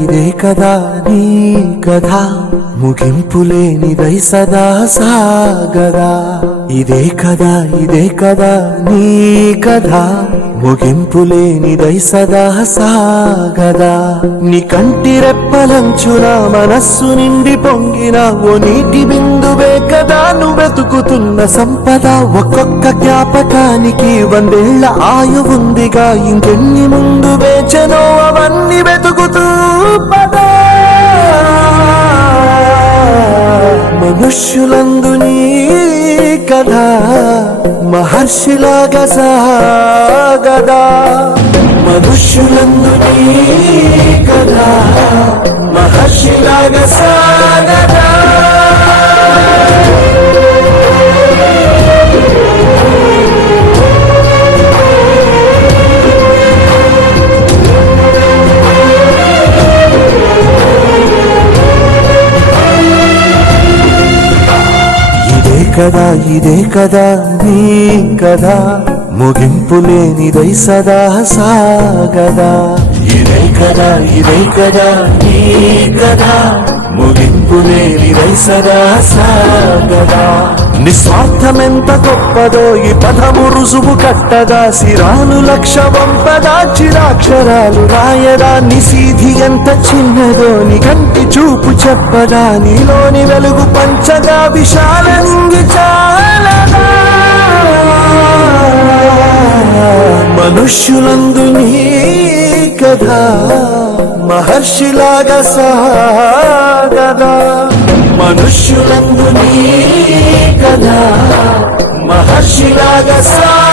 ఇదే కదా నీ కథ ముగింపులేనిదై సదా సాగదా. ఇదే కదా నీ కథ ముగింపులేనిదై సదా సాగదా. నీ కంటి రెప్పలంచున మనస్సు నిండి పొంగిన ఓ నీటి బిందువే కదా నువ్వెతుకుతున్న సంపద. ఒక్కొక్క జ్ఞాపకానికి 100 ఏళ్ల ఆయువుందిగా, ఇంకెన్ని ముందు వేచనో అవన్నీ వెతుకుతూ పదా. మనుష్యులందు నీ కథ మహర్షిలాగా సాగదా. మనుష్యులందు నీ కథ మహర్షిలాగా సాగదా. ఇదే కదా నీ కథ ముగింపులేనిదై సదా సాగదా. ఇదే కదా నీ కథ ముగింపులేనిదై సదా సాగదా. నిస్వార్థమెంత గొప్పదో ఈ పదము రుజువు కట్టదా. సిరాలు లక్ష వంపదా, చిరాక్షరాలు రాయదా. నిశీధి ఎంత చిన్నదో నీ కంటి చూపు చెప్పదా. నీలోని వెలుగు పంచగా విశాల నింగి చాలదా. మనుష్యులందు నీ కథ మహర్షిలాగా సాగదా. మనుష్యులందు నీ కథ మహర్షిలాగా సాగదా.